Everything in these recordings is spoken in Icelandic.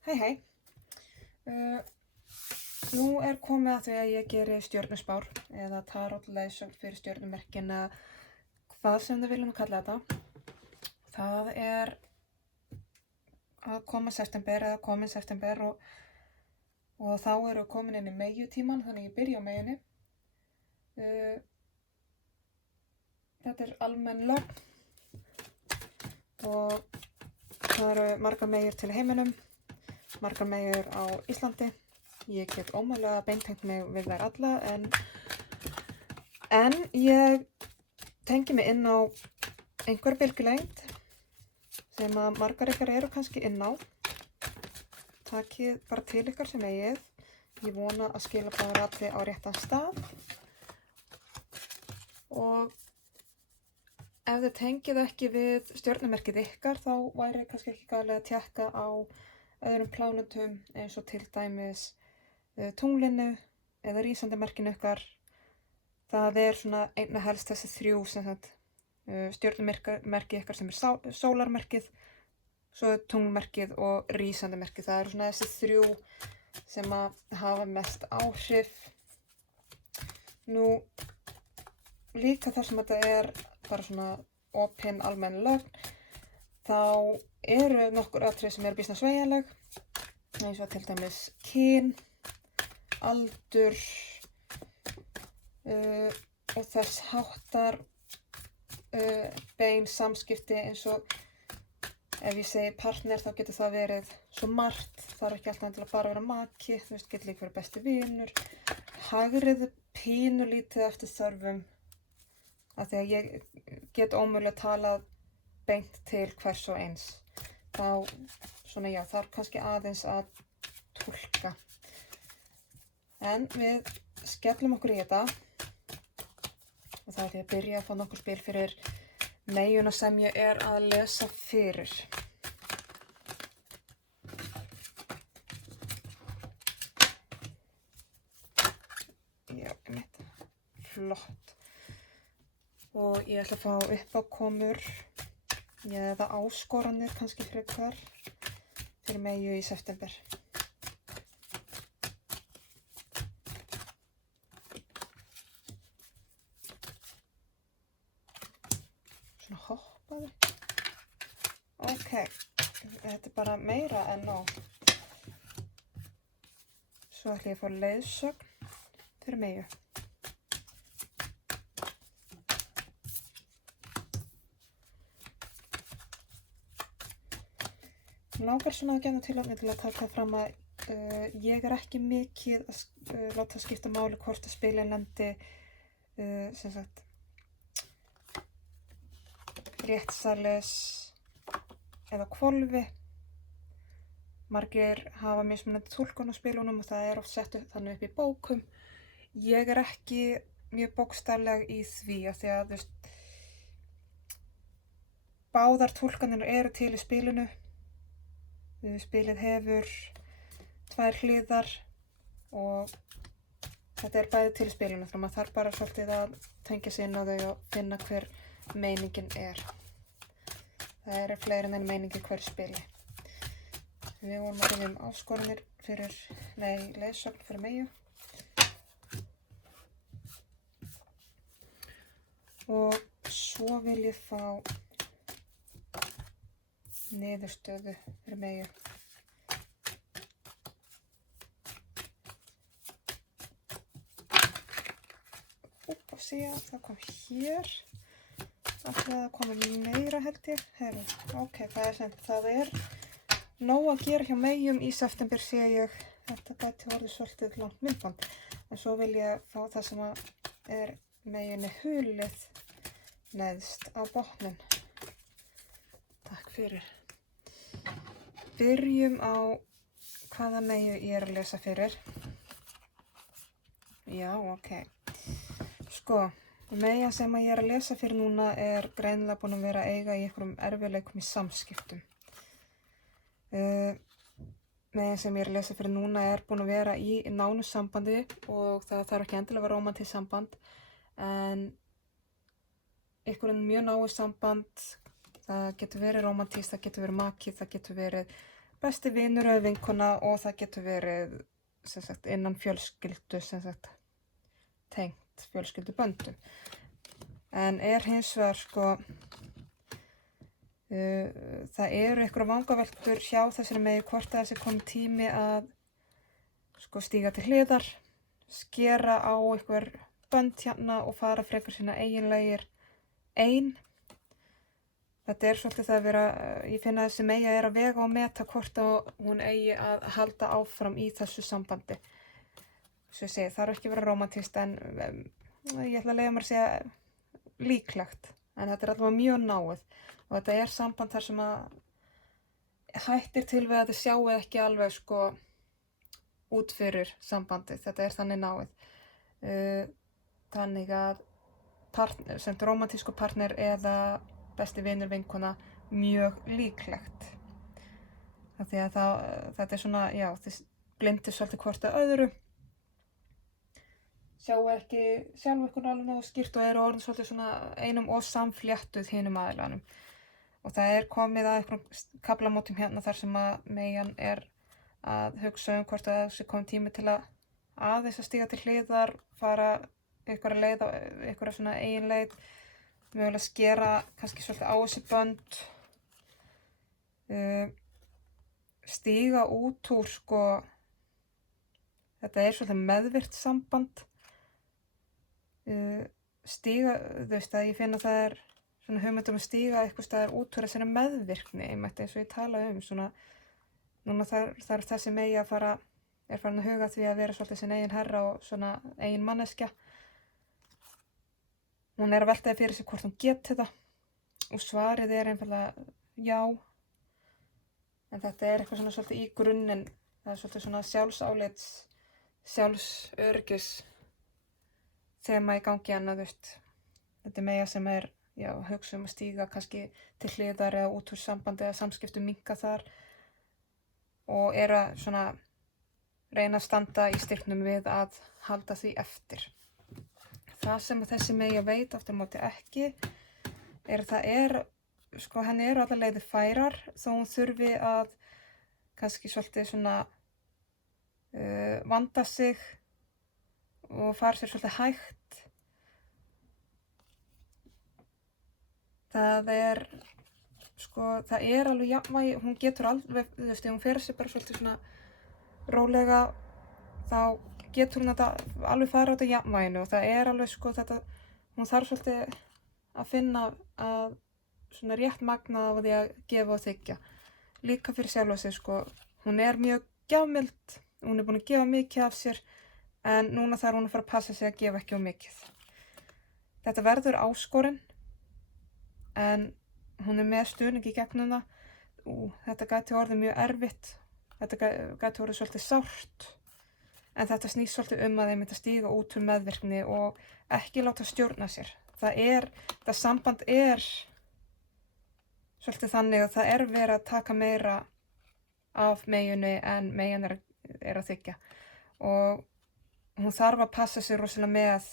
Hei. Nú er komið að því að ég geri stjörnuspár eða tarotleiðsögn fyrir stjörnumerkin eða hvað sem þið viljum kalla þetta. Það er að koma september eða kominn september og þá eru komin inn í meyjutíman, þannig ég byrja á meyjunni. Þetta er almenn lögn og það eru margar meyjur til í heiminum, margar meyjur á Íslandi. Ég get ómögulega beintengt mig við þær alla en ég tengi mig inn á einhver bylgjulengd sem að margar ykkar eru kannski inn á. Takið bara til ykkar sem eigið. Ég vona að skilaboðin rati á réttan stað. Og ef þið tengið ekki við stjörnumerkið ykkar þá væri kannski ekki galið að tékka á öðrum plánetum eins og til dæmis tunglinu eða rísandi merkinu ykkar. Það er svona einna helst þessi þrjú stjörnumerkið ykkar sem er sólarmerkið, svo tunglmerkið og rísandi merkið. Það eru svona þessi þrjú sem að hafa mest áhrif. Nú líka þar sem þetta er bara svona opin almenn lögn, þá eru nokkur atriði sem eru býsna sveigjanleg, eins og til dæmis kyn, aldur og þess háttar, bein samskipti eins og ef ég segi partner þá getur það verið svo margt, það er ekki alltaf til að bara vera maki, þú veist, getur líka verið besti vinur, hagriðu pínulítið eftir þörfum, af því að ég get ómögulega talað beint til hvers og eins. Þá, svona já, þarf kannski aðeins að túlka. En við skellum okkur í þetta og það er því að byrja að fá nokkur spil fyrir meyjuna sem ég er að lesa fyrir. Já, mitt. Flott. Og ég ætla að fá uppákomur eða áskoranir kannski frekar fyrir meyju í september. Svona hoppaði. Ok, þetta er bara meira en nóg. Svo ætla ég að fá leiðsögn fyrir meyju. Langar svona að gefa tilefni til að taka fram að ég er ekki mikið að láta skipta máli hvort að spilin lendi sem sagt réttsælis eða hvolfi. Margir hafa mismunandi túlkun á spilunum og það er oft sett upp þannig upp í bókum. Ég er ekki mjög bókstafleg í því af því að báðar túlkanir eru til í spilinu. Spilið hefur 2 hliðar og þetta er bæði til í spilinu, þannig að maður þarf bara svolítið að tengja sig inn á þau og finna hver meiningin er. Það eru fleiri en einu meiningi hverju spili. Við vorum að reyna áskoranir fyrir, leiðsögn fyrir meyju. Og svo vil ég fá niðurstöðu fyrir meyju. Það kom hér. Ætlaði að koma meira held ég. Heru, ok, það er nóg að gera hjá meyjum í september sé ég. Þetta gæti orðið svolítið langt myndband. En svo vil ég fá það sem er meyjunni hulið neðst á botninn. Takk fyrir. Byrjum á hvaða meyju ég er að lesa fyrir. Já, ok. Sko, meyja sem ég er að lesa fyrir núna er greinilega búin að vera að eiga í einhverjum erfiðleikum í samskiptum. Meyja sem ég er að lesa fyrir núna er búin að vera í nánu sambandi og það þarf ekki endilega að vera rómantískt samband, en einhverjum mjög náið samband. Það getur verið rómantískt, það getur verið maki, það getur verið besti vinur eða vinkona og það getur verið sem sagt innan fjölskyldu sem sagt tengt fjölskylduböndum. En hins vegar sko það eru einhverjar vangaveltur hjá þessari meyju hvort að þessi komið tími að sko stíga til hliðar, skera á einhver bönd hérna og fara frekar sína eiginlegir ein. Þetta svolítið það að vera, ég finna að þessi meyja að vega og meta hvort að hún eigi að halda áfram í þessu sambandi. Svo ég segi, það þarf ekki að vera rómantískt en ég ætla að leyfa mér að segja líklegt. En þetta allavega mjög náið og þetta samband þar sem að hættir til við að þið sjáu ekki alveg sko út fyrir sambandið. Þetta þannig náið. Þannig að sem rómantísku partner eða besti vinur vinkona mjög líklegt. Af því að þetta svona, já, þið blindir svolítið hvort að öðru. Sjáu ekki sjálf ykkur alveg nógu skýrt og orðin svolítið svona einum og samfléttuð hinum aðilanum. Og það komið að einhverjum kaflamótum hérna þar sem að meyjan að hugsa hvort að þessi komið tími til að aðeins að stíga til hliðar, fara einhverja leið, einhverja svona eigin leið, mögulega skera kannski svolítið á þessi bönd, stíga út úr sko, þetta svolítið meðvirkt samband, stíga, þú veist að ég finn að það svona hugmynd að stíga eitthvað staðar út úr þessari meðvirkni, einmitt eins og ég tala svona, núna þarf þessi meyja að farin að huga því að vera svolítið sin eigin herra og svona eigin manneskja. Hún að velta fyrir sig hvort hún geti það og svarið einfaldlega já. En þetta eitthvað svona svolítið í grunninn, það svolítið svona sjálfsálits, sjálfsöryggis þema í gangi en þú veist, þetta meyja sem já, hugsa að stíga kannski til hliðar eða út úr sambandi eða samskiptum minnka þar og að svona reyna að standa í styrknum við að halda því eftir. Það sem þessi meyja veit aftur á móti ekki að það sko henni allar leiðir færar þó hún þurfi að kannski svolítið svona vanda sig og fara sér svolítið hægt. Það sko, það alveg jafnvægi, hún getur alveg, þú veist, ef hún fer sér bara svolítið svona rólega, þá getur hún þetta alveg fara á þetta jafnvæginu og það alveg sko þetta, hún þarf svolítið að finna að svona rétt magna á því að gefa og þiggja. Líka fyrir sjálfa sig sko, hún mjög gjafmild, hún búin að gefa mikið af sér en núna þarf hún að fara að passa sig að gefa ekki of mikið. Þetta verður áskorun en hún með stuðning í gegnum það. Þetta gæti orðið mjög erfitt, þetta gæti orðið svolítið sárt, en þetta snýst svolítið að þeim myndi að stíga út úr meðvirkni og ekki láta stjórna sér. Það samband svolítið þannig að það verið að taka meira af meyjunni en meyjan að þiggja. Og hún þarf að passa sig rosalega með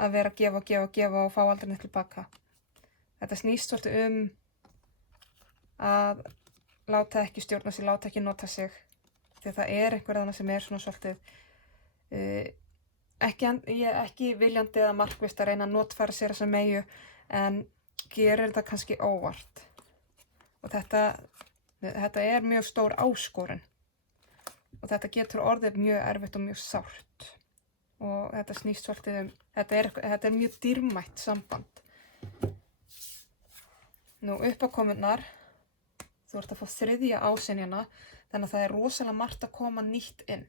að vera að gefa og fá aldrei neitt tilbaka. Þetta snýst svolítið að láta ekki stjórna sig, láta ekki nota sig. Því það einhver annað sem svona svolítið ekki viljandi eða markvisst að reyna að notfæra sér þessa meyju en gerir þetta kannski óvart. Og þetta mjög stór áskorun og þetta getur orðið mjög erfitt og mjög sárt og þetta snýst svolítið þetta mjög dýrmætt samband. Nú uppákomurnar, þú ert að fá 3. ásynjana, þannig að það rosalega margt að koma nýtt inn.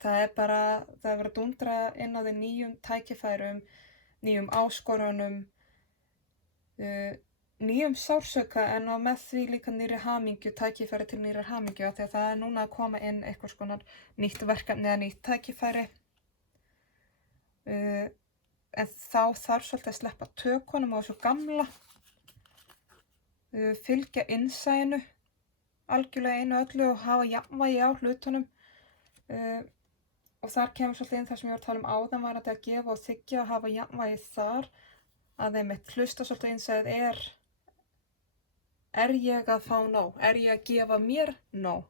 Það verið að dúndra inn á því nýjum tækifærum, nýjum áskorunum, nýjum sársauka en með því líka nýrri hamingju, tækifæri til nýrri hamingju af því að það núna að koma inn einhvers konar nýtt verkefni eða nýtt tækifæri. En þá þarf svolítið að sleppa tökunum á þessu gamla, fylgja innsæinu, algjörlega einu öllu og hafa jafnvægi á hlutunum. Og þar kemur svolítið inn það sem ég var að tala áðan var að gefa og þiggja, hafa jafnvægi þar, að þeim hlusta svolítið innsæið er ég að fá nóg? Er ég að gefa mér nóg?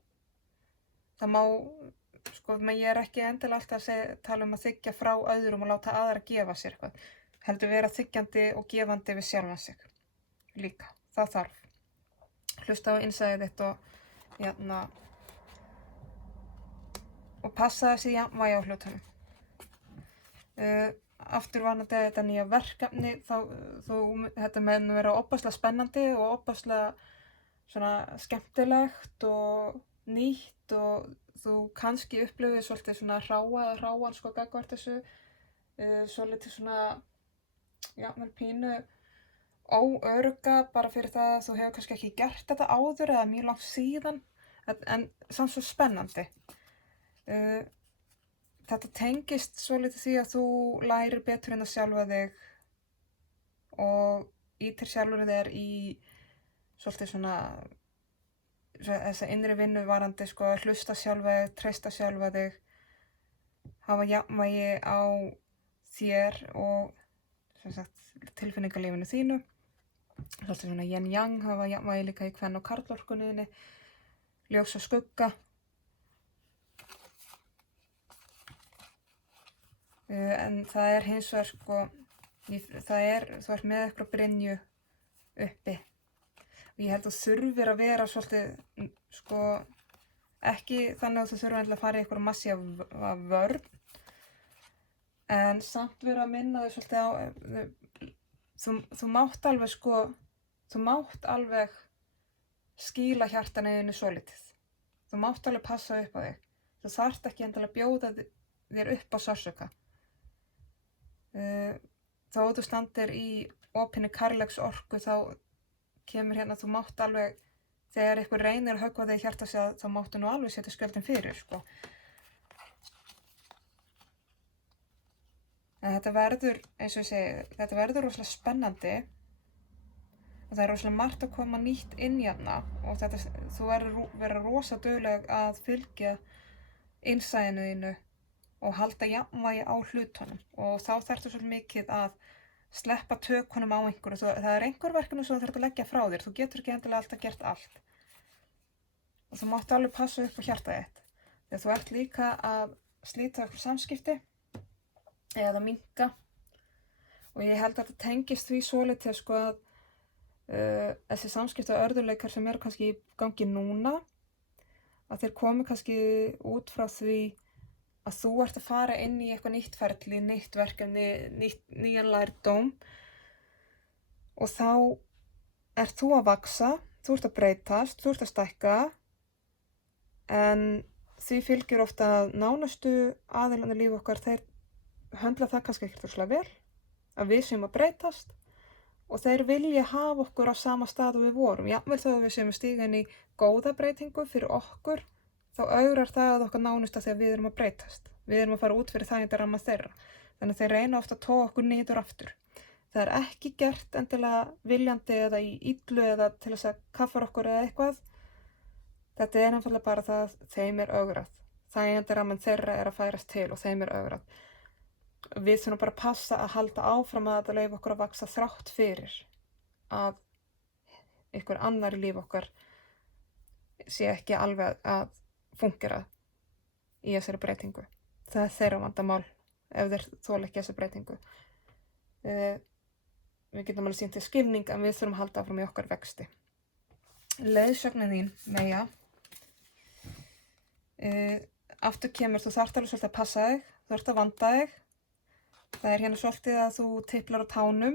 Það má, sko, menn ég ekki endilega alltaf að tala að þiggja frá öðrum og láta aðra gefa sér eitthvað. Heldur vera þiggjandi og gefandi við sjálfan sig. Líka, það þarf. Hlusta á innsæðið þitt og passa þessi jafnvægi á hlutunum. Aftur varðandi þetta nýja verkefni, þetta með að vera óbærslega spennandi og óbærslega svona skemmtilegt og nýtt og þú kannski upplifir svolítið svona hráan sko gagnvart þessu, svolítið svona, vel pínu óörugga bara fyrir það að þú hefur kannski ekki gert þetta áður eða mjög langt síðan, en samt svo spennandi. Þetta tengist svolítið því að þú lærir betur að sjálfa þig og ýtir sjálfur þér í svolítið svona þessa innri vinnu varandi sko að hlusta sjálfa þig, treysta sjálfa þig, hafa jafnvægi á þér og sem sagt, tilfinningalífinu þínu. Svolítið svona yin-yang, hafa jafnvægi líka í kvenn- og karlorkunniðinni, ljós og skugga. En það hins vegar sko, þú ert með eitthvað brynju uppi. Og ég held að þú þurfir að vera svolítið, sko, ekki þannig að þú þurfir að fara í eitthvað massi af vörn, en samt vera að minna þau svolítið á, þú mátt alveg sko, þú mátt alveg skýla hjartaneðinu svolítið. Þú mátt alveg passa upp á þig. Þú þarft ekki endilega að bjóða þér upp á sársauka. Þá þú standir í opinni kærleiksorku þá kemur hérna, þú mátt alveg, þegar einhver reynir að höggva þig í hjarta sig þá máttu nú alveg setja skjöldin fyrir, sko. En þetta verður, eins og ég segi, þetta verður rosalega spennandi og það rosalega margt að koma nýtt inn hérna og þú verður rosa dugleg að fylgja innsæinu þínu og halda jafnvægi á hlutunum og þá þarftu svolítið mikið að sleppa tökunum á einhverju. Það einhver verkefni sem þú þarft að leggja frá þér. Þú getur ekki endilega alltaf gert allt. Og þú mátt alveg passa upp á hjarta þitt. Þegar þú ert líka að slíta eitthvað samskipti eða minnka. Og ég held að þetta tengist því svolítið sko að þessi samskipti og örðugleikar sem eru kannski í gangi núna, að þeir komi kannski út frá því að þú ert að fara inn í eitthvað nýtt ferli, nýtt verkefni, nýjan lærdóm og þá ert þú að vaxa, þú ert að breytast, þú ert að stækka en því fylgir ofta að nánustu aðilandi líf okkar, þeir höndla það kannski ekkert rosalega vel, að við séum að breytast og þeir vilja hafa okkur á sama stað og við vorum. Jafnvel þó að við séum að stíga inn í góða breytingu fyrir okkur, þá augrar það að okkar nánusta þegar við erum að breytast. Við erum að fara út fyrir þægindaramma þeirra. Þannig að þeir reyna ofta að toga okkur niður aftur. Það ekki gert endilega viljandi eða í illu eða til þess að kaffar okkur eða eitthvað. Þetta einfaldlega bara það að þeim augrað. Þægindaramman þeirra að færast til og þeim augrað. Við þurfum bara að passa að halda áfram að þetta leyfa okkur að vaxa þrátt fyrir að einhver annar í líf okkar sé ekki alveg að fungera í þessari breytingu. Það þeirra vandamál ef þeir þola ekki þessa breytingu. Við getum alveg sýnt til skilning en við þurfum að halda áfram í okkar vexti. Leiðsögnin þín, Meyja. Aftur kemur, þú þarft alveg svolítið að passa þig, þú þarft að vanda þig. Það hérna svolítið að þú tiplar á tánum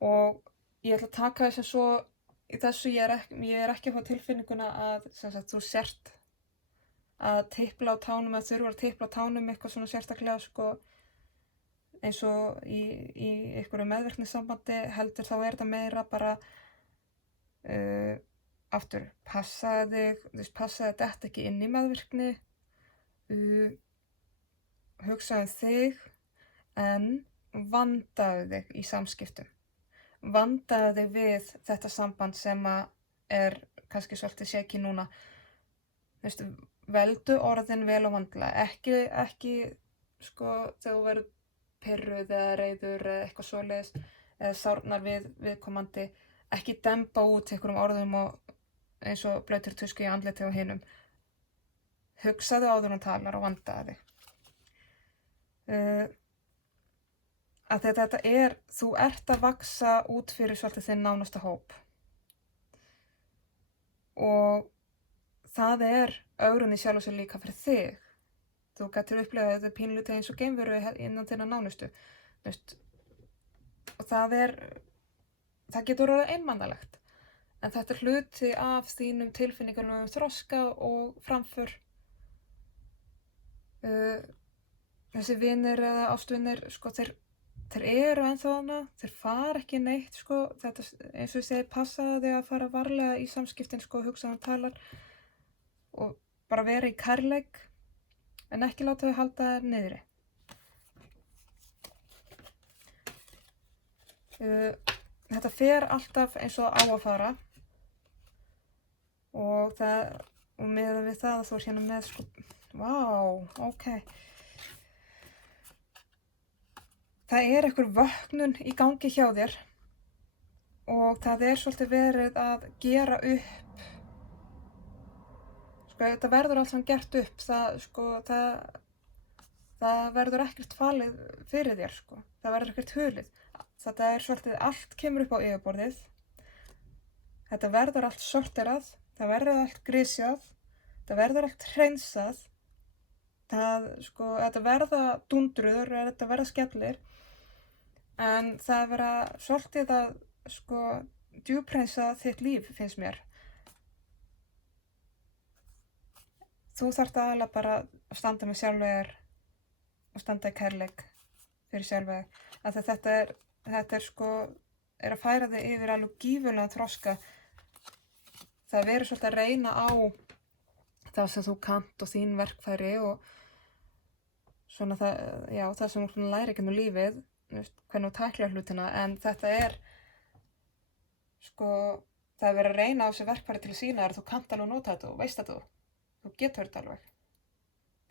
og ég ætla að taka þess að svo í þessu ég er ekki að fá tilfinninguna að þú sért að tipla á tánum eða þurfa að tipla á tánum eitthvað svona sérstaklega sko eins og í einhverju meðvirknissambandi heldur þá þetta meira bara aftur, passaði þetta ekki inn í meðvirkni, hugsaði þig en vandaði þig í samskiptum. Vandaði þig við þetta samband sem kannski svolítið shaky núna. Veistu, veldu orðin vel og vandlega. Ekki sko þegar þú verður pirruð eða reiður eða eitthvað svoleiðis eða sárnar við viðkomandi. ekki demba út einhverjum orðum og eins og blautur tusku í andliti á hinum. Hugsaðu áður hún talar og vandaðu þig. Að þetta þú ert að vaksa út fyrir svolítið þinn nánasta hóp. Og það ögrun í sjálf og sér líka fyrir þig. Þú getur upplifað þetta pínlítið eins og geimveru innan þinna nánustu. Og það getur orðið einmannalegt. En þetta hluti af þínum tilfinningarlegum þroska og framför. Þessi vinir eða ástvinir, sko, þeir eru ennþá þarna, þeir fara ekki neitt, sko, þetta, eins og ég segi, passaðu þig að fara varlega í samskiptin, sko, hugsaðu talar og bara vera í kærleik, en ekki láta þau halda þér niðri. Þetta fer alltaf eins og á að fara og meðan við það þú hérna með, sko, ok. Það einhver vöknun í gangi hjá þér og það svolítið verið að gera upp. Sko, þetta verður allt saman gert upp. Það verður ekkert falið fyrir þér, sko. Það verður ekkert hulið. Þetta svolítið allt kemur upp á yfirborðið. Þetta verður allt sorterað. Það verður allt grisjað. Það verður allt hreinsað. Þetta verða dúndruður, þetta verða skellir. En það vera svolítið að, sko, djúphreinsa þitt líf, finnst mér. Þú þarft aðalega bara að standa með sjálfvegar og standa í kærleik fyrir sjálfvegar. Þetta sko, að færa þig yfir alveg gífurlegan þroska. Það verður svolítið að reyna á það sem þú kannt og þín verkfæri og svona það sem þú lærir ekki um lífið. Hvernig þú tæklar hlutina, en þetta sko, það verið að reyna á þessi verkfæri til að sýna þér að þú kannt alveg nota þetta og veist þetta þú getur þetta alveg.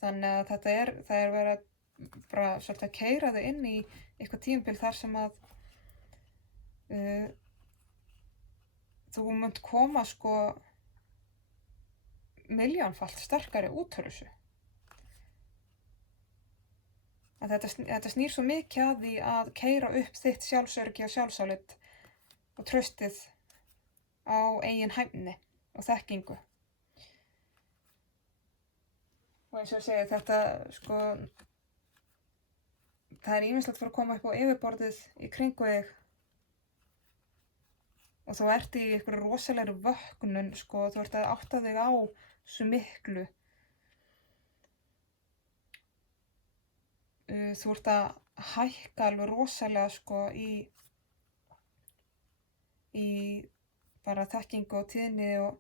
Þannig að það verið að bara svolítið að keyra þig inn í eitthvað tímabil þar sem að þú munt koma, sko, milljónfalt sterkari út úr þessu. Að þetta snýr svo mikið að því að keyra upp þitt sjálfsöryggi og sjálfsálit og traustið á eigin hæfni og þekkingu. Og eins og ég segi, þetta, sko, það ýmislegt fyrir að koma upp á yfirborðið í kringu þig og þú ert í einhverju rosalegri vöknun, sko, þú ert að átta þig á svo miklu. Þú ert að hækka alveg rosalega, sko, í bara þekkingu og tíðni og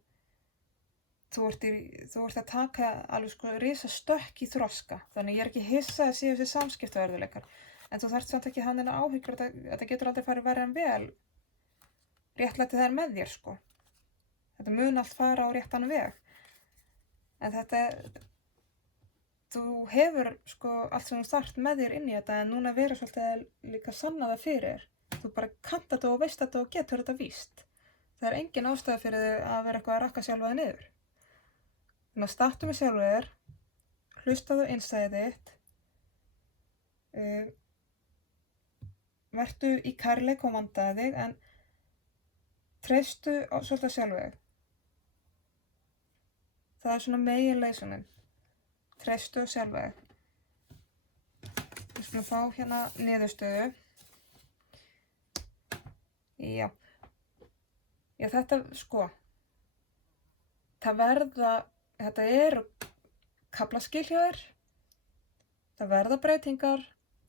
þú ert að taka alveg, sko, risastökk í þroska. Þannig ég ekki hissa að séu þessi samskiptaörðuleikar. En þú þarft samt ekki að hafa áhyggjur að þetta getur aldrei farið verra en vel. Réttlæti það með þér, sko. Þetta mun allt fara á réttan veg. En þú hefur, sko, allt sem þú þarft með þér inn í þetta, en núna vera svolítið líka sanna það fyrir. Þú bara kannt þetta og veist þetta og getur þetta víst. Það engin ástæða fyrir þig að vera eitthvað að rakka sjálfa þig niður. Þannig að startu með sjálfu þér, hlustaðu innsæðið þitt, vertu í kærleik og vandaðu þig, en treystu svolítið sjálfu þig. Það svona meginleysunin. Treystu sjálfu þig. Við skulum fá hérna niðurstöðu. Já, þetta, sko, þetta kaflaskil hjá þér. Það verða breytingar.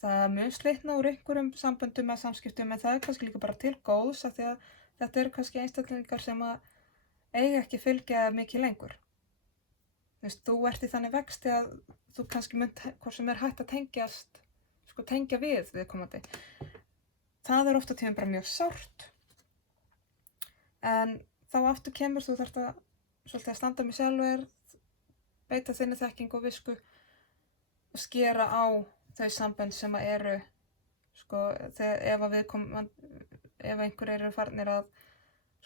Það mun slitna úr einhverjum samböndum eða samskiptum, en það kannski líka bara til góðs af því að þetta kannski einstaklingar sem að eiga ekki fylgja mikið lengur. Þú ert í þannig vexti að þú kannski munt hvort sem hægt að tengja við viðkomandi. Það oft á tíðum bara mjög sárt. En þá aftur kemur þú þarft að standa með sjálfur, beita þinni þekkingu og visku og skera á þau sambönd sem ef einhver eru farnir að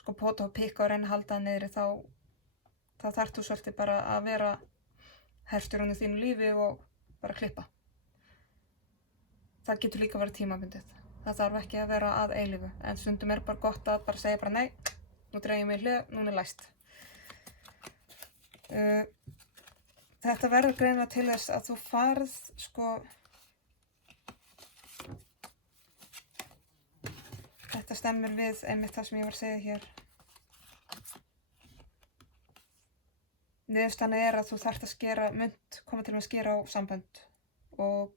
sko pota og pikka og reyna að halda það niðri, þá þarft þú svolítið bara að vera herstjórinn í þínu lífi og bara klippa. Það getur líka verið tímabundið. Það þarf ekki að vera að eilífu, en stundum bara gott að bara segja nei, nú dreg ég mig í hlið, núna læst. Þetta verður greinilega til þess að þú farð sko, þetta stemmir við einmitt það sem ég var að segja hér. Niðurstaðan að þú þarft að koma til með að skera á sambönd og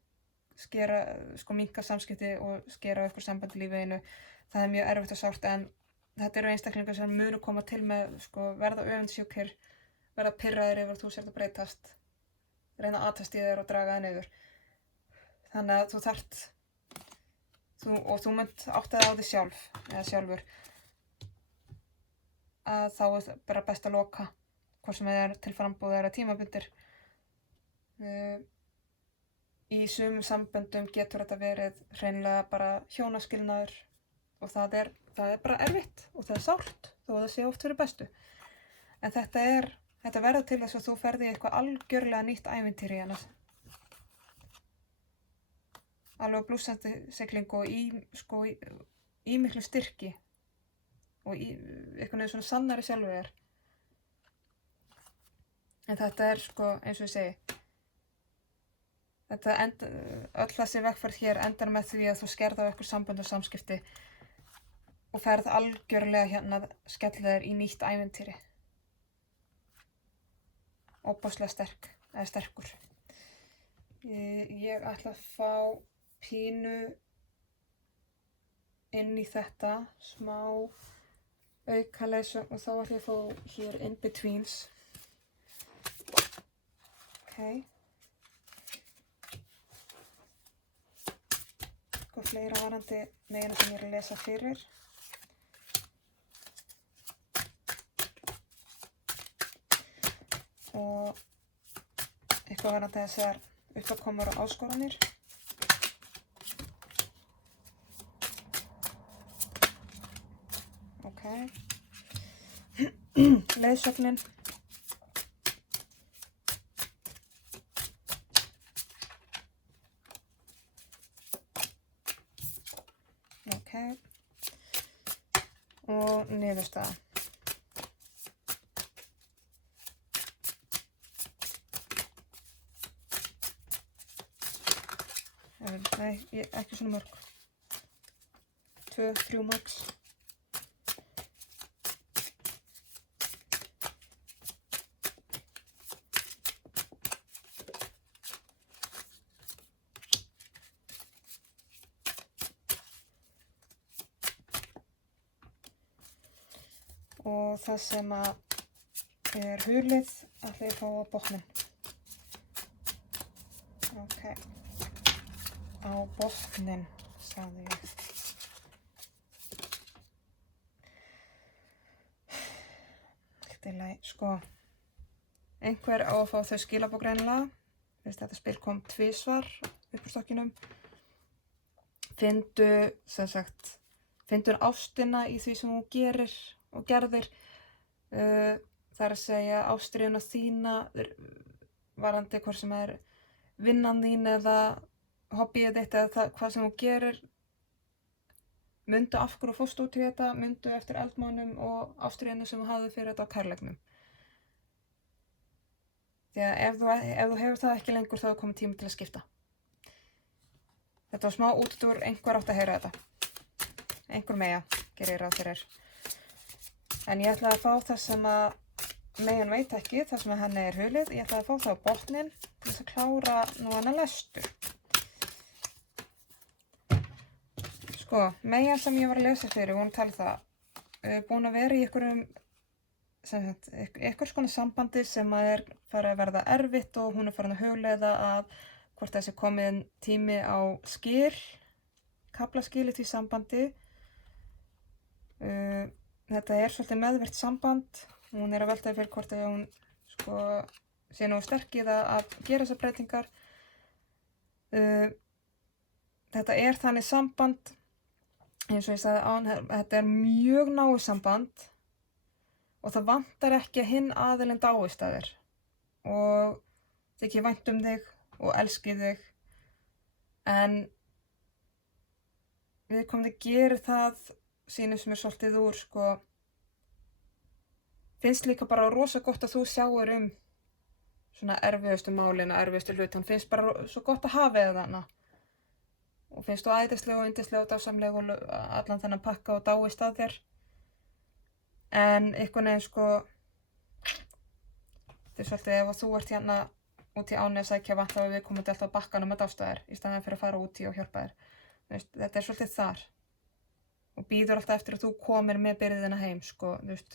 skera, sko minnka samskipti og skera á eitthvað samband í lífinu. Það er mjög erfitt og sárt, en þetta eru einstaklingar sem munu koma til með sko verða öfundsjúkir, verða pirraðir yfir að þú sért að breytast, reyna að atast í þér og draga það niður. Þannig að þú þarft, og þú munt átta þig á því sjálfur, að þá er bara best að loka, hvort sem það er til frambúðar eða tímabundir. Í sumum samböndum getur þetta verið hreinlega bara hjónaskilnaður og það er bara erfitt og það er sárt þó að það sé oft fyrir bestu. En þetta verður til þess að þú ferði í eitthvað algjörlega nýtt ævintýri hérna. Alveg blússandi siglingu og í miklu styrki og í eitthvað neður svona sannari sjálfur þér. En þetta er sko, eins og ég segi, öll þessi vegferð hér endar með því að þú skerð á eitthvað sambönd og samskipti og ferð algjörlega hérna skella þér í nýtt ævintýri. Óbáslega sterkur. Ég ætla að fá pínu inn í þetta, smá aukaleiðsögn og þá ætla ég að fá hér in betweens. Ok. Og fleira varandi megina sem ég er að lesa fyrir. Og eitthvað varandi þessar uppákomur og áskoranir. Ok. Leiðsögnin. Og niðurstaða. Nei, ekki svona mörg. 2, 3 max. Og það sem er hulið ætla ég að fá á botninn. Ok. Á botninn, sagði ég. Allt í lagi, sko. Einhver á að fá þau skilaboð greinilega. Þetta spil kom 2 svar upp úr stokkinum. Findu ástina í því sem hún gerir og gerðir. Það er að segja ástríðuna þína varandi hvort sem er vinnan þín eða hobbyið þitt eða hvað sem þú gerir. Mundu af hverju fórstu út í þetta, mundu eftir eldmánum og ástríðinu sem þú hafði fyrir þetta á kærleiknum. Því að ef þú hefur það ekki lengur þá er komið tími til að skipta. Þetta var smá útúr, einhver átt að heyra þetta. Einhver mega, gerir ég ráð fyrir. En ég ætla að fá það sem að megan veit ekki, það sem að henni er hulið. Ég ætla að fá það á botninn til þess að klára nú hana lestur. Sko, megan sem ég var að lesa fyrir, hún tala það, búin að vera í einhvers konar sambandi sem að er farið að verða erfitt og hún er farin að hugleiða að hvort þessi komið tími á kaflaskil í því sambandi. Þetta er svolítið meðvirkt samband. Hún er að velta fyrir hvort að hún sé nú sterk í það að gera þessar breytingar. Þetta er þannig samband, eins og ég sagði án, þetta er mjög náið samband og það vantar ekki að hinn aðilinn dáist að þér og þykir vænt þig og elski þig, en viðkomandi gerir það, sýnist mér svolítið úr, sko, finnst líka bara rosa gott að þú sjáir svona erfiðustu málin og erfiðustu hluti, hann finnst bara svo gott að hafa þig þarna og finnst þú æðisleg og yndisleg og dásamleg og allan þennan pakka og dáist að þér, en einhvern veginn, sko, þetta er svolítið ef þú ert hérna út í áni að sækja vatn þá er viðkomandi alltaf á bakkanum að dásta þér í staðinn fyrir að fara út í og hjálpa þér. Þetta er svolítið þar og bíður alltaf eftir að þú komir með byrðina heim, sko, þú veist.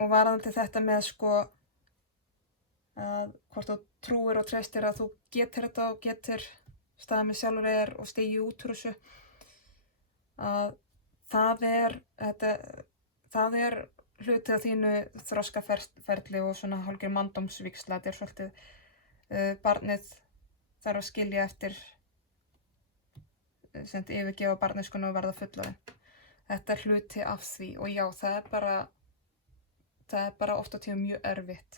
Og varðandi þetta með, sko, að hvort þú trúir og treystir að þú getur þetta og getur staðið með sjálfur þér og stigið út úr þessu, að það er hluti af þínu þroskaferli og svona hálfgerð manndómsvígsla. Þetta er svolítið barnið þarf að skilja eftir yfirgefa barneskuna og verða fullorðin. Þetta er hluti af því og já, það er bara oft á tíðum mjög erfitt.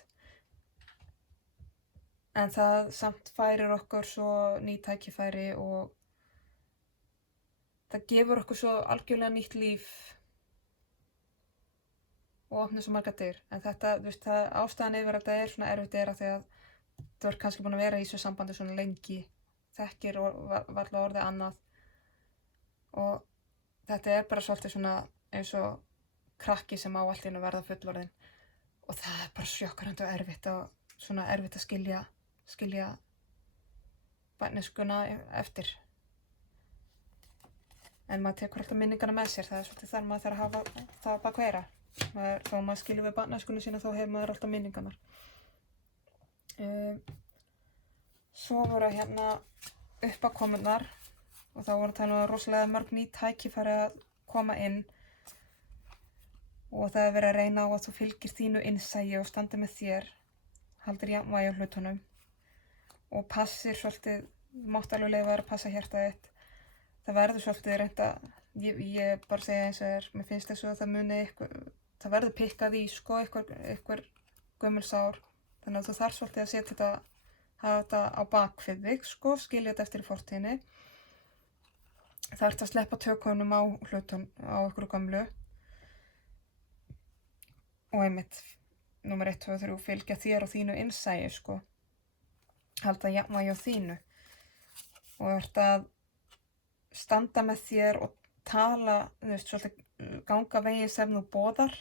En það samt færir okkur svo ný tækifæri og það gefur okkur svo algjörlega nýtt líf og opnir svo margar dyr. En þetta, þú veist, ástæðan yfir að þetta er svona erfitt er að því að þú ert kannski búin að vera í þessu sambandi svona lengi, þekkir og varla orðið annað og þetta er bara svolítið svona eins og krakki sem á allt í einu að verða fullorðinn og það er bara sjokkerandi og erfitt og svona erfitt að skilja barneskuna eftir. En maður tekur alltaf minningarna með sér, það er svolítið þar maður þarf að hafa það bak við eyrað. Þó maður skilur við barneskuna sína þá hefur maður alltaf minningarnar. Svo voru hérna uppákomurnar og þá voru talað um rosalega mörg ný tækifæri að koma inn og það er verið að reyna á að þú fylgir þínu innsæi og standi með þér, haldir jafnvægi á hlutunum og passir svolítið, mátt alveg leyfa þér að passa hjartað þitt. Það verður svolítið reynda, ég bara segja eins og mér finnst þess að það muni það verður pikkað í, sko, einhver gömul sár, þannig að þú þarf svolítið að setja þetta, hafa þetta á bakvið þig, sko, skilja þetta eftir í fortíðinni. Það ert að sleppa tökunum á hlutum á ykkur gömlu og einmitt, númer 1, 2, 3, fylgja þér og þínu innsæi, sko, halda jafnvægi á þínu og ert að standa með þér og tala, þú veist, svolítið ganga vegi sem þú boðar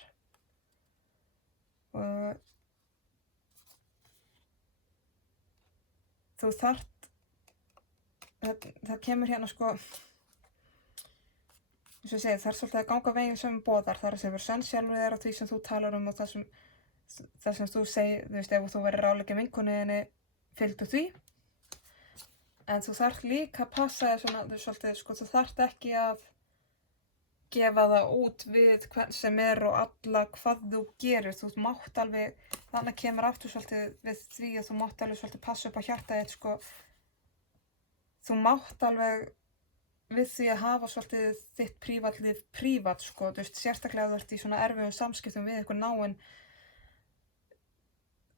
og þú þarft, það kemur hérna, sko, eins og ég segi, það er svolítið að ganga veginn sem boðar, það er að vera sönn sjálfur þér á því sem þú talar um og það sem þú segir, þú veist, ef þú verður ráðleggja vinkonu fylgdu því. En þú þarft líka að passa þér svona, svolítið, sko, þú þarft ekki að gefa það út við hvern sem er og alla hvað þú gerir. Þú mátt alveg, þannig kemur aftur svolítið við því að þú mátt alveg svolítið passa upp á hjartað þitt, sko. Þú mátt alveg við því að hafa svolítið þitt prívatlíf prívat, sko, þú veist, sérstaklega þú ert í svona erfiðum samskiptum við ykkur náin.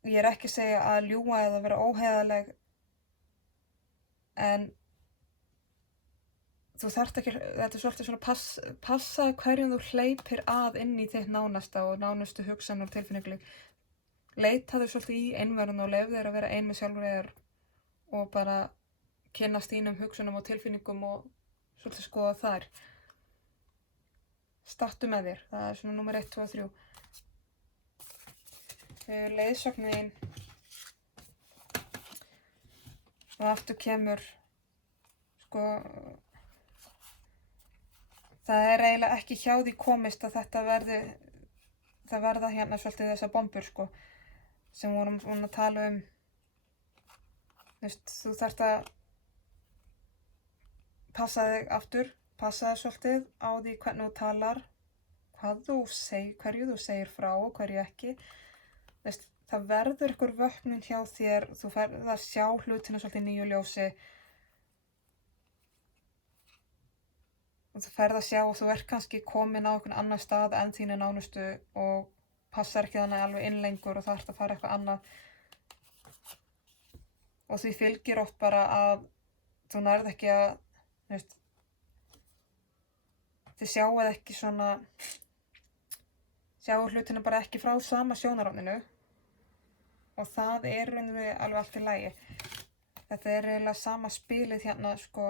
Ég er ekki að segja að ljúga eða vera óheiðarleg, en þú þarft ekki, þetta er svolítið svona passa hverjum þú hleypir að inn í þitt nánasta og nánustu hugsanir og tilfinningalíf. Leitaðu svolítið í einverðan og leyfðu þér að vera ein með sjálfur þér og bara kynnast þínum hugsunum og tilfinningum og svolítið skoða þær. Stattu með þér, það er svona númer 1, 2 og 3. Leiðsögnin og aftur kemur, sko, það er eiginlega ekki hjá því komist að þetta það verða hérna svolítið þessar bombur, sko, sem vorum að tala um. Þú þarft að passa þig aftur, passa þig svolítið á því hvernig þú talar, hverju þú segir frá og hverju ekki. Það verður ykkur vöknun hjá þér, þú ferð að sjá hlutina svolítið nýju ljósi og þú ferð að sjá og þú ert kannski komin á einhvern annan stað en þínu nánustu og passar ekki þannig alveg inn lengur og það ert að fara eitthvað annað. Og því fylgir oft bara að þú nærð ekki að, þú veist, þið sjáuð ekki svona, sjáu hlutinu bara ekki frá sama sjónarhorninu og það er raunverulega alveg allt í lagi. Þetta er eiginlega sama spilið hérna, sko,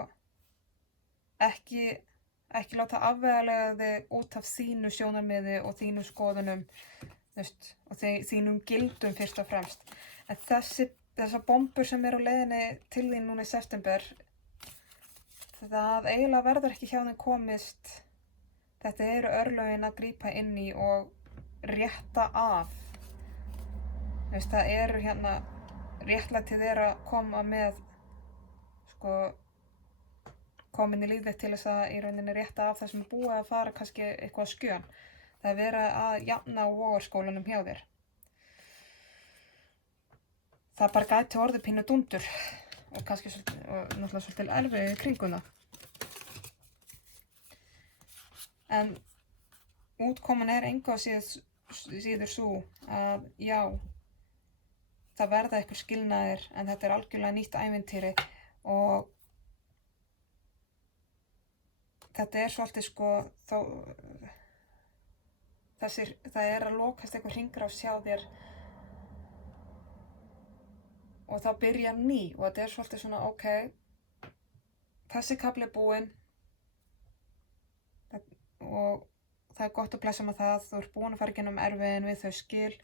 ekki láta afvegaleiða þig út af þínu sjónarmiði og þínum skoðunum, þú veist, og þínum gildum fyrst og fremst. En þessar bombur sem eru á leiðinni til þín núna í september, það eiginlega verður ekki hjá þeim komist. Þetta eru örlögin að grípa inn í og rétta af. Þú veist, það eru hérna, réttlætið er að koma með, sko, komin í lífið til þess að í rauninni rétta af það sem er búið að fara kannski eitthvað á skjön. Það er verið að jafna á vogarskólanum hjá þér. Það bara gæti orðið pínu dundur og kannski og náttúrulega svolítið erfið í kringum það. En útkoman er engu að síður svo að já, það verða eitthvað skilnaðir en þetta er algjörlega nýtt ævintýri og þetta er svolítið sko, það er að lokast eitthvað hringrás hjá þér og þá byrja ný og þetta er svolítið svona, ok, þessi kafli er búinn og það er gott að blessa með það, þú ert búin að fara gegnum erfiðin við þau skil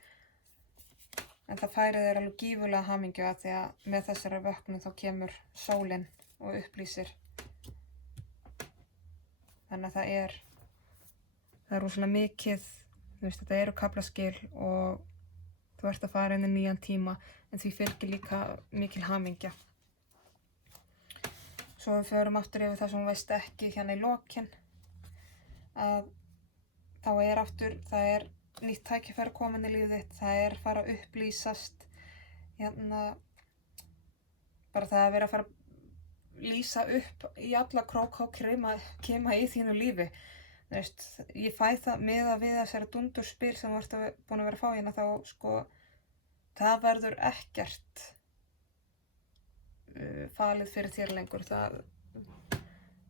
en það færir þér alveg gífurlega hamingju að því að með þessari vöknum þá kemur sólin og upplýsir. Þannig að það er rosalega mikið, þú veist, þetta eru kaflaskil og þú ert að fara inn í nýjan tíma en því fylgir líka mikil hamingja. Svo við förum aftur yfir það sem þú veist ekki hérna í lokin að þá er aftur, það er nýtt tækifæri komin í lífið þitt, það er fara að upplýsast, hérna, bara það að vera að fara lýsa upp í alla króka og kema í þínu lífi. Þú veist, ég fæ það miðað við þessari dundurspil sem þú ert búin að vera að fá hérna þá, sko, það verður ekkert falið fyrir þér lengur.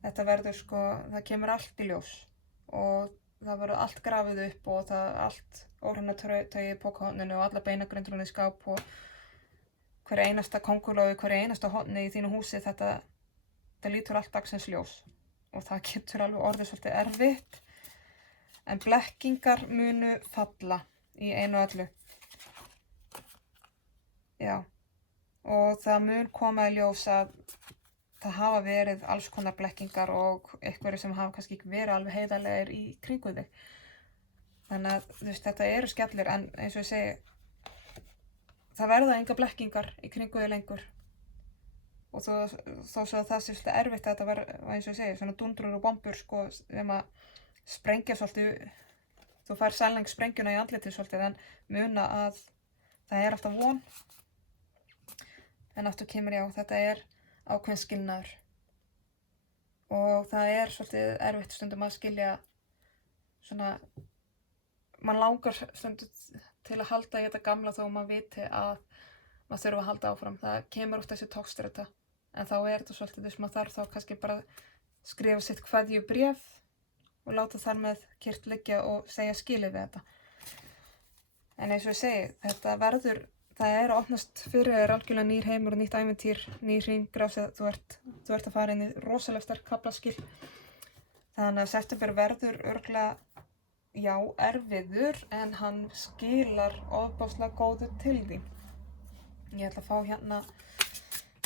Þetta verður, sko, það kemur allt í ljós og það verður allt grafið upp og það allt óhreinatauið í pokahorninu og alla beinagrindurinn í skáp og hverja einasta kóngulói, hverja einasta horni í þínu húsi, þetta lítur allt dagsins ljós og það getur alveg orðið svolítið erfitt en blekkingar munu falla í einu öllu. Já, og það mun koma í ljós að það hafa verið alls konar blekkingar og einhverju sem hafa kannski ekki verið alveg heiðarlegir í kringu þig. Þannig að þú veist, þetta eru skellir en eins og ég segi, það verða enga blekkingar í kringu þig lengur. Og þó svo að það sé svolítið erfitt að þetta verða, eins og ég segi, svona dundrur og bombur, sko, þeim að sprengja svolítið, þú fær sæleng sprengjuna í andlitið svolítið, en muna að það er alltaf von. En aftur kemur já, þetta er ákveðin skilnaður. Og það er svolítið erfitt stundum að skilja svona, mann langar stundum til að halda í þetta gamla þó maður viti að maður þurfa að halda áfram. Það kemur oft þessi tókstreita. En þá er þetta svolítið þess að maður þarf þá kannski bara skrifa sitt kveðjubréf og láta þar með kyrrt liggja og segja skilið við þetta. En eins og ég segi, þetta verður, það er að opnast fyrir þér algjörlega nýr heimur og nýtt ævintýr, nýr hringrás, þú ert að fara inn í rosalega sterk kaflaskil. Þannig að september verður örugglega, já, erfiður en hann skilar ofboðslega góðu til þín. Ég ætla að fá hérna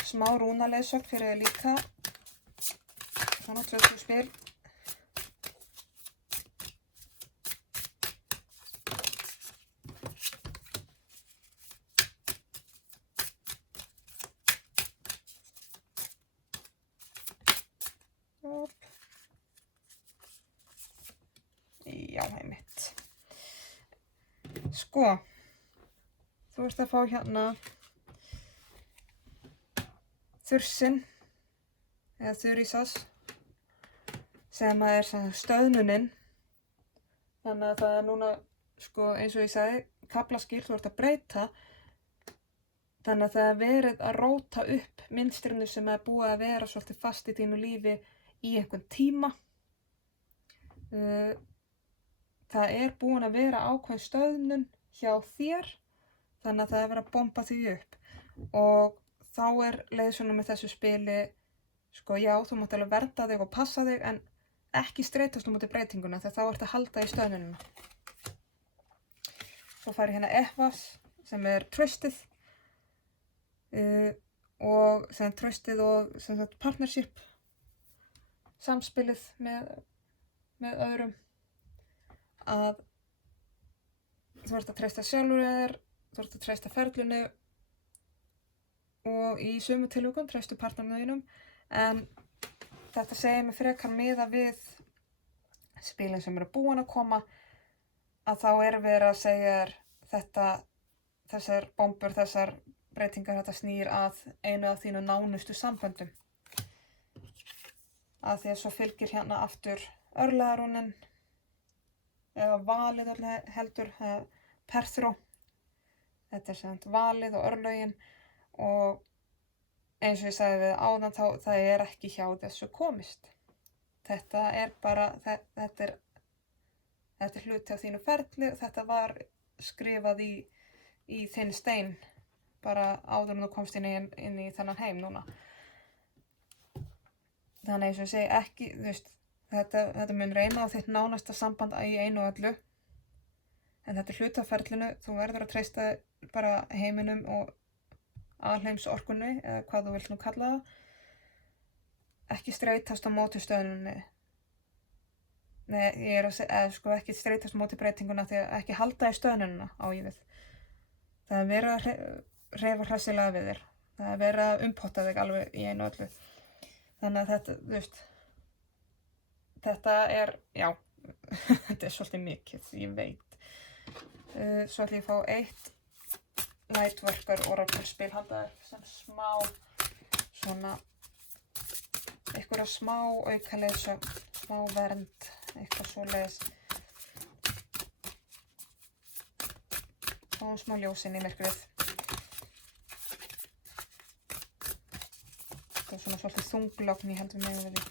smá rúnaleiðsögn fyrir þig líka. Svona 20 spil. Já, einmitt. Sko, þú ert að fá hérna þursinn eða þurísas sem er stöðnunin. Þannig að það er núna, sko, eins og ég sagði, kaflaskýrt, þú ert að breyta. Þannig að það er verið að róta upp mynstrinu sem er búið að vera svolítið fast í þínu lífi í einhvern tíma. Það er búin að vera ákveðin stöðnun hjá þér, þannig að það er verið að bomba því upp. Og þá er leiðsögnin með þessu spili, sko, já, þú mátt alveg vernda þig og passa þig, en ekki streitast á móti breytinguna, þegar þá ertu að halda í stöðnunina. Svo fær ég hérna Evas, sem er tröstið, og sem tröstið og sem sagt partnership, samspilið með öðrum, að þú ert að treysta sjálfur þér, þú ert að treysta ferlinu og í sumu tilvikum treystu partnerinu þínum, en þetta segir mig frekar miða við spilin sem eru búin að koma, að þá er verið að segja þessar bombur, þessar breytingar, þetta snýr að einu af þínu nánustu samböndum. Að því að svo fylgir hérna aftur örlagarunin, eða valið heldur, Perþró. Þetta er sem valið og örlögin, og eins og ég sagði við áðan, það er ekki hjá þessu komist. Þetta er bara, þetta er hluti af þínu ferli, þetta var skrifað í þinn stein, bara áður en þú komst inn í þennan heim núna. Þannig eins og ég segi ekki, þú veist, þetta mun reyna á þitt nánasta samband í einu og öllu, en þetta er hluti af ferlinu, þú verður að treysta bara heiminum og alheimsorkunni, eða hvað þú vilt nú kalla það, ekki streitast á móti stöðnunni. Nei, ég er að segja, sko, ekki streitast á móti breytinguna, því að ekki halda í stöðnunina á ég við. Það er verið að hreyfa hressilega við þér. Það er verið að umpotta þig alveg í einu og öllu. Þannig að þetta, þú veist, þetta er, já, þetta er svolítið mikið, ég veit. Svo ætlum ég að fá eitt Lightworker Oracle spil handa þér sem svona einhverja smá aukaleiðsögn, smá vernd, eitthvað svoleiðis. Og smá ljós inn í myrkrið. Það er svona svolítið þunglogn í hendur mig við því.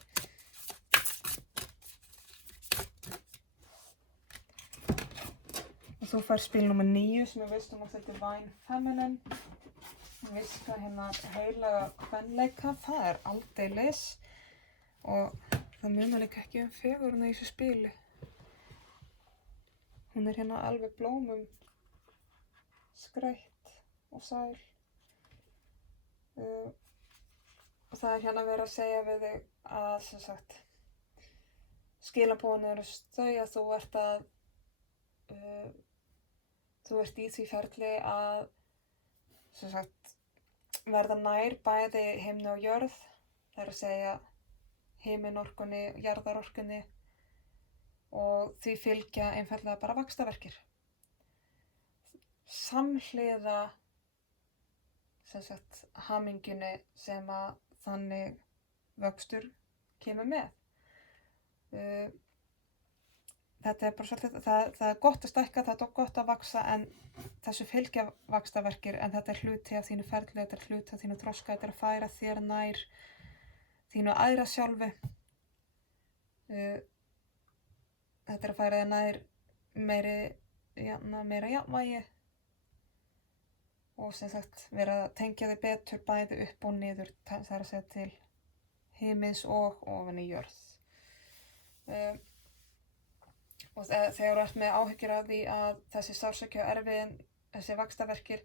Og þú fær spil nummer 9 sem við veistum að þetta er Divine Feminine. Við viska hérna heilaga kvenleika, það er aldeilis. Og það munar líka ekki fegurina í þessu spili. Hún er hérna alveg blómum skreytt og sæl. Og það er hérna verið að segja við þig að, sem sagt, skilaboðin eru þau að þú ert í því ferli að, sem sagt, verða nær bæði himni og jörð. Það er að segja himinorkunni, jarðarorkunni, og því fylgja einfaldlega bara vaxtarverkir. Samhliða, sem sagt, hamingjunni sem að þannig vöxtur kemur með. Þetta er bara svolítið, það er gott að stækka, það er gott að vaxa, en þessu fylgja vaxtarverkir, en þetta er hluti af þínu ferli, þetta er hluti af þínu þroska, þetta er að færa þér nær þínu æðra sjálfu. Þetta er að færa þér nær meira jafnvægi, og sem sagt vera að tengja þig betur bæði upp og niður, það er að segja til himins og ofan í jörð. Og þegar þú ert með áhyggjur af því að þessi sársauki og erfiðin, þessi vaxtarverkir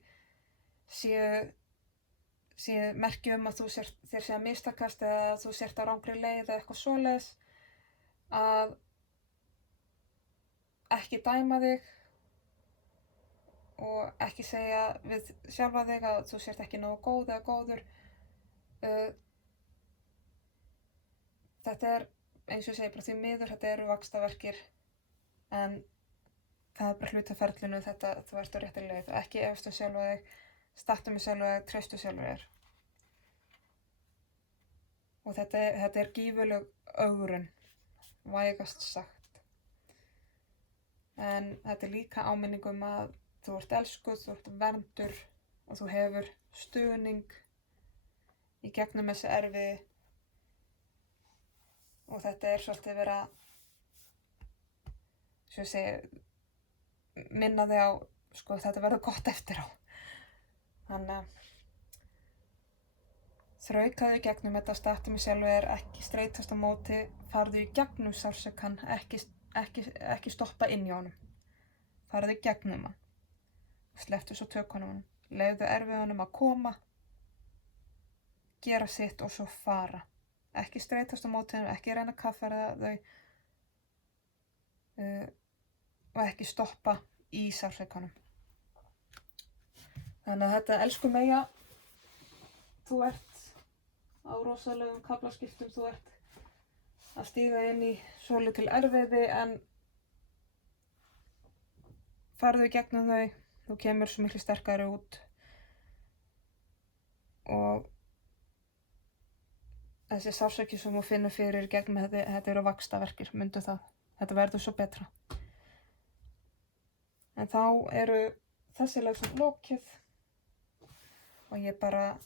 séu merki að þér sé að mistakast eða að þú sért á rangri leið eða eitthvað svoleiðis, að ekki dæma þig og ekki segja við sjálfa þig að þú sért ekki nógu góð eða góður. Þetta er, eins og ég segi, bara því miður, þetta eru vaxtarverkir, en það er bara hluti af ferlinu, þú ert á réttri leið. Ekki efstu sjálfa þig, stattu með sjálfa þig, treystu sjálfa þér. Og þetta er gífurleg ögrun vægast sagt. En þetta líka áminning að þú ert elskuð, þú ert verndur og þú hefur stuðning í gegnum þessi erfiði. Og þetta svolítið vera, sem ég segi, minna þig á, þetta verður gott eftir á. Þannig að þraukaðu í gegnum þetta, stattu með sjálfu ekki streitast á móti, farðu í gegnum sársaukann, ekki stoppa inn í honum. Farðu í gegnum hann. Slepptu svo tökunum honum. Leyfðu erfiðunum að koma, gera sitt og svo fara. Ekki streitast á móti, ekki reyna að kaffæra þau og ekki stoppa í sársaukanum. Þannig að þetta elsku Meyja, þú ert á rosalegum kaflaskiptum, þú ert að stíga inn í svolítil erfiði en farðu í gegnum þau, þú kemur svo miklu sterkari út og þessi sársauki sem þú finnur fyrir gegnum þetta eru vaxtarverkir, mundu það. Þetta verður svo betra. En þá eru þessi leikson lokið og ég bara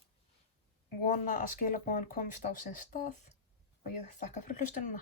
vona að skilaboðin komist á sinn stað og ég þakka fyrir hlustunina.